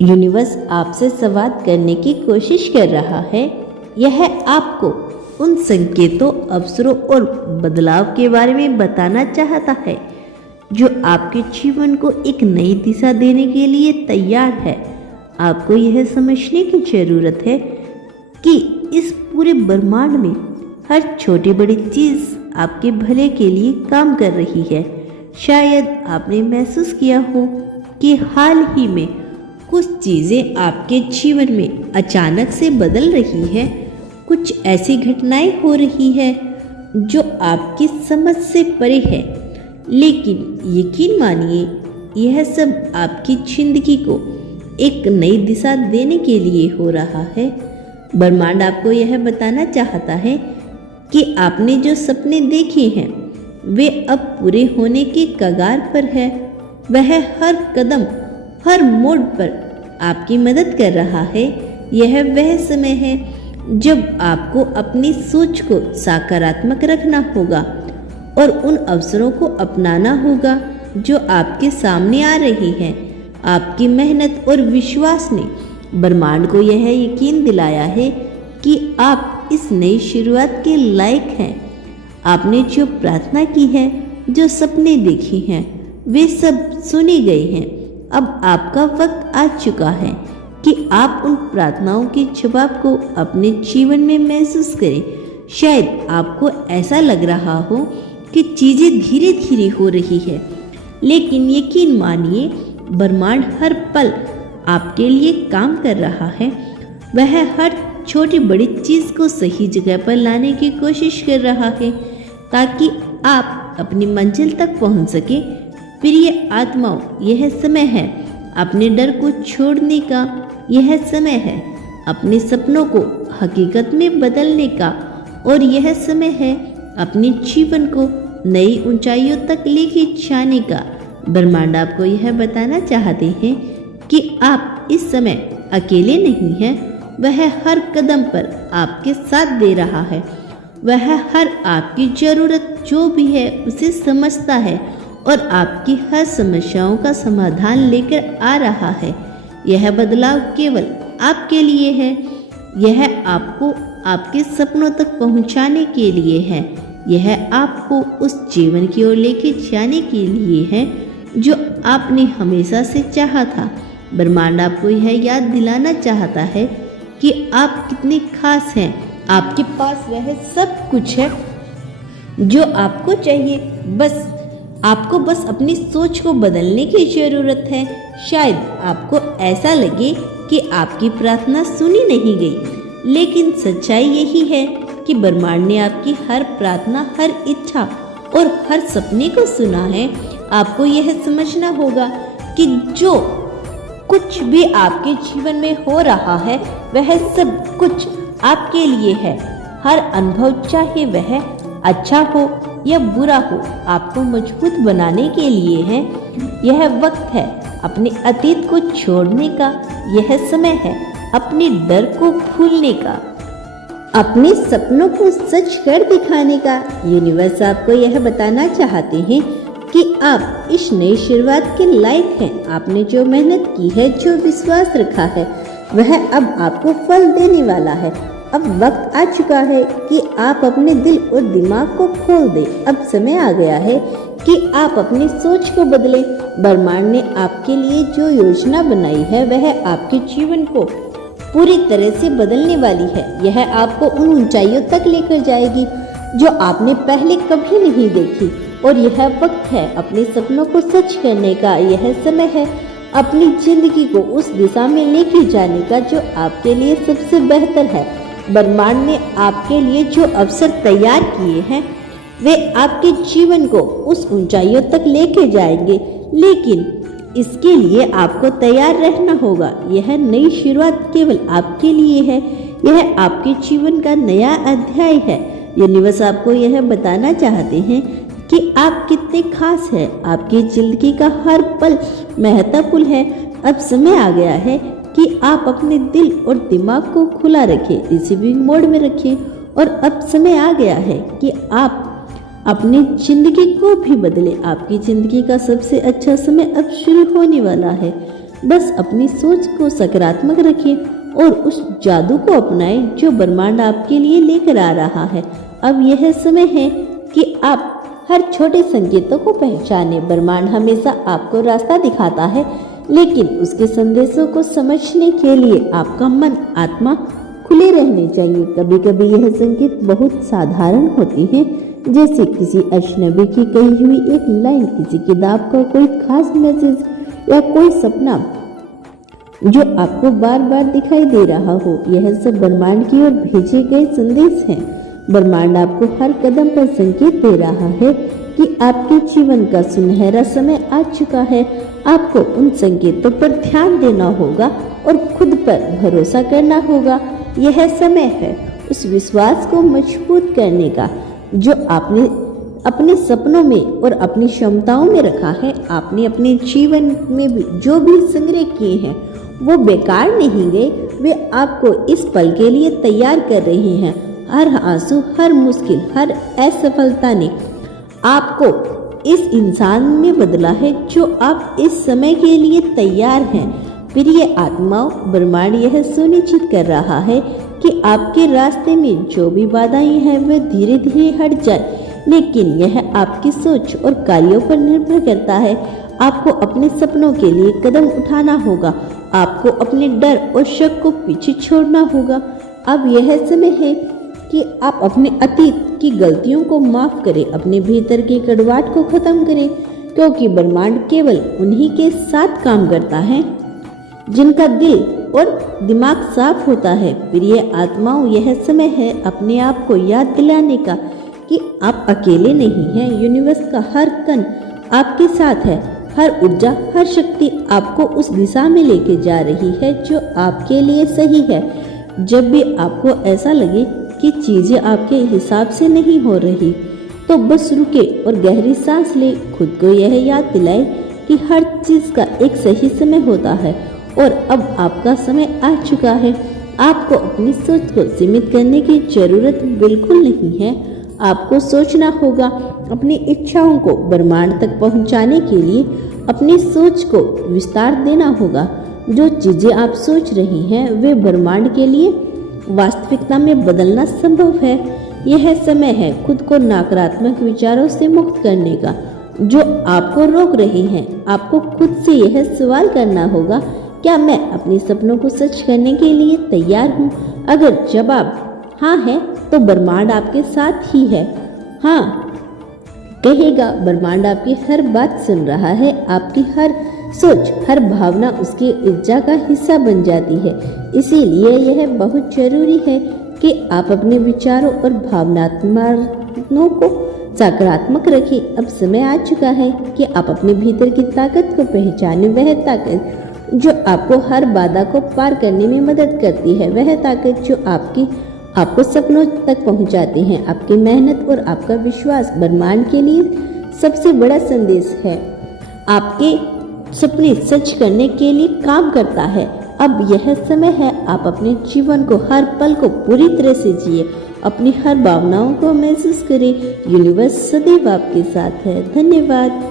Universe आपसे संवाद करने की कोशिश कर रहा है। यह आपको उन संकेतों, अवसरों और बदलाव के बारे में बताना चाहता है जो आपके जीवन को एक नई दिशा देने के लिए तैयार है। आपको यह समझने की जरूरत है कि इस पूरे ब्रह्मांड में हर छोटी बड़ी चीज आपके भले के लिए काम कर रही है। शायद आपने महसूस किया हो कि हाल ही में कुछ चीजें आपके जीवन में अचानक से बदल रही है। कुछ ऐसी घटनाएं हो रही है जो आपकी समझ से परे है, लेकिन यकीन मानिए यह सब आपकी जिंदगी को एक नई दिशा देने के लिए हो रहा है। ब्रह्मांड आपको यह बताना चाहता है कि आपने जो सपने देखे हैं वे अब पूरे होने के कगार पर है। वह हर कदम, हर मोड़ पर आपकी मदद कर रहा है। यह वह समय है जब आपको अपनी सोच को सकारात्मक रखना होगा और उन अवसरों को अपनाना होगा जो आपके सामने आ रही हैं। आपकी मेहनत और विश्वास ने ब्रह्मांड को यह यकीन दिलाया है कि आप इस नई शुरुआत के लायक हैं। आपने जो प्रार्थना की है, जो सपने देखे हैं, वे सब सुने गए हैं। अब आपका वक्त आ चुका है कि आप उन प्रार्थनाओं के जवाब को अपने जीवन में महसूस करें। शायद आपको ऐसा लग रहा हो कि चीजें धीरे धीरे हो रही है, लेकिन यकीन मानिए ब्रह्मांड हर पल आपके लिए काम कर रहा है। वह हर छोटी बड़ी चीज को सही जगह पर लाने की कोशिश कर रहा है ताकि आप अपनी मंजिल तक पहुंच सके। प्रिय आत्माओं, यह समय है अपने डर को छोड़ने का। यह समय है अपने सपनों को हकीकत में बदलने का, और यह समय है अपने जीवन को नई ऊंचाइयों तक लेके जाने का। ब्रह्मांड आपको यह बताना चाहते हैं कि आप इस समय अकेले नहीं हैं। वह हर कदम पर आपके साथ दे रहा है। वह हर आपकी जरूरत जो भी है उसे समझता है और आपकी हर समस्याओं का समाधान लेकर आ रहा है। यह बदलाव केवल आपके लिए है। यह आपको आपके सपनों तक पहुंचाने के लिए है। यह आपको उस जीवन की ओर लेके जाने के लिए है जो आपने हमेशा से चाहा था। ब्रह्मांड आपको यह याद दिलाना चाहता है कि आप कितने खास हैं। आपके पास वह सब कुछ है जो आपको चाहिए। आपको बस अपनी सोच को बदलने की जरूरत है। शायद आपको ऐसा लगे कि आपकी प्रार्थना सुनी नहीं गई, लेकिन सच्चाई यही है कि ब्रह्मांड ने आपकी हर प्रार्थना, हर इच्छा और हर सपने को सुना है। आपको यह समझना होगा कि जो कुछ भी आपके जीवन में हो रहा है वह सब कुछ आपके लिए है। हर अनुभव, चाहे वह अच्छा हो या बुरा हो, आपको मजबूत बनाने के लिए है। यह वक्त है अपने अतीत को छोड़ने का। यह समय है अपने डर को भूलने का, अपने सपनों को सच कर दिखाने का। यूनिवर्स आपको यह बताना चाहते हैं कि आप इस नई शुरुआत के लायक हैं। आपने जो मेहनत की है, जो विश्वास रखा है, वह अब आपको फल देने वाला है। अब वक्त आ चुका है कि आप अपने दिल और दिमाग को खोल दें। अब समय आ गया है कि आप अपनी सोच को बदलें। ब्रह्मांड ने आपके लिए जो योजना बनाई है वह आपके जीवन को पूरी तरह से बदलने वाली है। यह आपको उन ऊंचाइयों तक लेकर जाएगी जो आपने पहले कभी नहीं देखी। और यह वक्त है अपने सपनों को सच करने का। यह समय है अपनी जिंदगी को उस दिशा में लेके जाने का जो आपके लिए सबसे बेहतर है। ब्रह्मांड ने आपके लिए जो अवसर तैयार किए हैं वे आपके जीवन को उस ऊंचाइयों तक लेके जाएंगे, लेकिन इसके लिए आपको तैयार रहना होगा। यह नई शुरुआत केवल आपके लिए है। यह आपके जीवन का नया अध्याय है। यूनिवर्स आपको यह बताना चाहते हैं कि आप कितने खास हैं। आपकी जिंदगी का हर पल महत्वपूर्ण है। अब समय आ गया है कि आप अपने दिल और दिमाग को खुला रखें, रिसीविंग मोड में रखें। और अब समय आ गया है कि आप अपनी जिंदगी को भी बदलें। आपकी जिंदगी का सबसे अच्छा समय अब शुरू होने वाला है। बस अपनी सोच को सकारात्मक रखें और उस जादू को अपनाएं जो ब्रह्मांड आपके लिए लेकर आ रहा है। अब यह समय है कि आप हर छोटे संकेतों को पहचाने। ब्रह्मांड हमेशा आपको रास्ता दिखाता है, लेकिन उसके संदेशों को समझने के लिए आपका मन, आत्मा खुले रहने चाहिए। कभी कभी यह संकेत बहुत साधारण होते हैं, जैसे किसी अजनबी की कही हुई एक लाइन, किसी किताब का कोई खास मैसेज या कोई सपना जो आपको बार बार दिखाई दे रहा हो। यह सब ब्रह्मांड की ओर भेजे गए संदेश हैं। ब्रह्मांड आपको हर कदम पर संकेत दे रहा है कि आपके जीवन का सुनहरा समय आ चुका है। आपको उन संकेतों पर ध्यान देना होगा और खुद पर भरोसा करना होगा। यह समय है उस विश्वास को मजबूत करने का जो आपने अपने सपनों में और अपनी क्षमताओं में रखा है। आपने अपने जीवन में भी जो भी संग्रह किए हैं वो बेकार नहीं गए, वे आपको इस पल के लिए तैयार कर रहे हैं। हर आंसू, हर मुश्किल, हर असफलता ने आपको इस इंसान में बदला है जो आप इस समय के लिए तैयार हैं। प्रिय आत्माओं, ब्रह्मांड यह सुनिश्चित कर रहा है कि आपके रास्ते में जो भी बाधाएं हैं वे धीरे धीरे हट जाए, लेकिन यह आपकी सोच और कार्यों पर निर्भर करता है। आपको अपने सपनों के लिए कदम उठाना होगा। आपको अपने डर और शक को पीछे छोड़ना होगा। अब यह समय है कि आप अपने अतीत की गलतियों को माफ करें, अपने भीतर की कड़वाहट को खत्म करें, क्योंकि ब्रह्मांड केवल उन्हीं के साथ काम करता है जिनका दिल और दिमाग साफ होता है। प्रिय आत्माओं, यह समय है अपने आप को याद दिलाने का कि आप अकेले नहीं हैं। यूनिवर्स का हर कण आपके साथ है। हर ऊर्जा, हर शक्ति आपको उस दिशा में लेके जा रही है जो आपके लिए सही है। जब भी आपको ऐसा लगे कि चीजें आपके हिसाब से नहीं हो रही, तो बस रुके और गहरी सांस ले। खुद को यह याद दिलाए कि हर चीज का एक सही समय होता है और अब आपका समय आ चुका है। आपको अपनी सोच को सीमित करने की जरूरत बिल्कुल नहीं है। आपको सोचना होगा, अपनी इच्छाओं को ब्रह्मांड तक पहुंचाने के लिए अपनी सोच को विस्तार देना होगा। जो चीजें आप सोच रही हैं वे ब्रह्मांड के लिए वास्तविकता में बदलना संभव है। यह समय है खुद को नकारात्मक विचारों से मुक्त करने का जो आपको रोक रहे हैं। आपको खुद से यह सवाल करना होगा, क्या मैं अपने सपनों को सच करने के लिए तैयार हूँ? अगर जवाब हाँ है तो ब्रह्मांड आपके साथ ही है। हाँ कहेगा, ब्रह्मांड आपकी हर बात सुन रहा है। आपकी हर सोच, हर भावना उसकी ऊर्जा का हिस्सा बन जाती है। इसीलिए यह बहुत जरूरी है कि आप अपने विचारों और भावनात्मकों को सकारात्मक रखें। अब समय आ चुका है कि आप अपने भीतर की ताकत को पहचानें। वह ताकत जो आपको हर बाधा को पार करने में मदद करती है, वह ताकत जो आपको सपनों तक पहुंचाती है। आपकी मेहनत और आपका विश्वास ब्रह्मांड के लिए सबसे बड़ा संदेश है। आपके सपने सच करने के लिए काम करता है। अब यह समय है आप अपने जीवन को, हर पल को पूरी तरह से जिए। अपनी हर भावनाओं को महसूस करें। यूनिवर्स सदैव आपके साथ है। धन्यवाद।